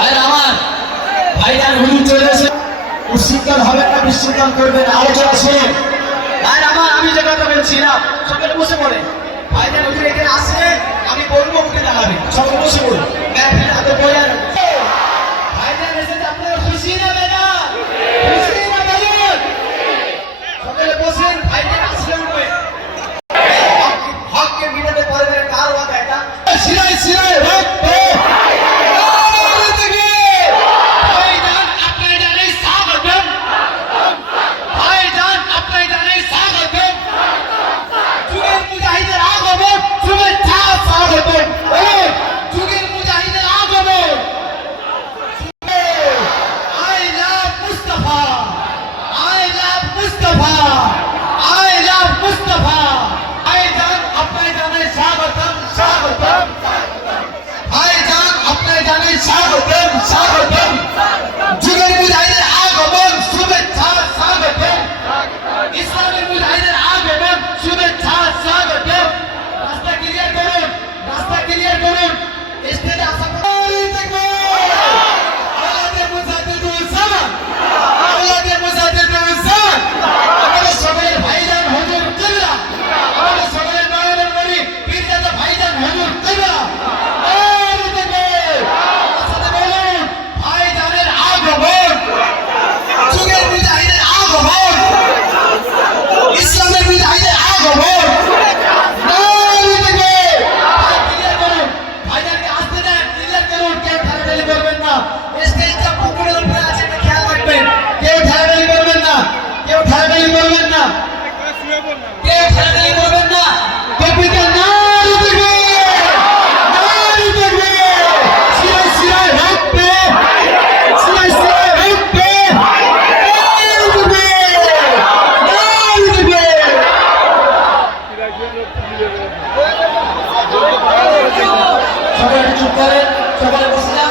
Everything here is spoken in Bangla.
ভাই আমার ভাইটার হুজুর চলে এসে হবে না বিশৃঙ্খল করবেন আলোচনা শুনে ভাই আমার আমি যে কথা বলছিলাম সকলে বসে পড়ে ভাইটার হুজুর এখানে আসলে আমি বলবো মুখে দাঁড়াবে সকলে বসে পড়ে হাতে বই আর ভাইটার এসেছে আপনারা খুশি না না সকলে বসেন ভাইটার আসলে কার বাধা এটা সিরাই সিরাই ভাই ঢালাঢালি করবেন না স্টেজটা পুকুরের উপরে আছে এটা খেয়াল রাখবেন কেউ ঢালাঢালি করবেন না কেউ ঢালাঢালি করবেন না কেউ ঢালাঢালি করবেন না কবিতা না সবাই চুপ করেন সবাই বসে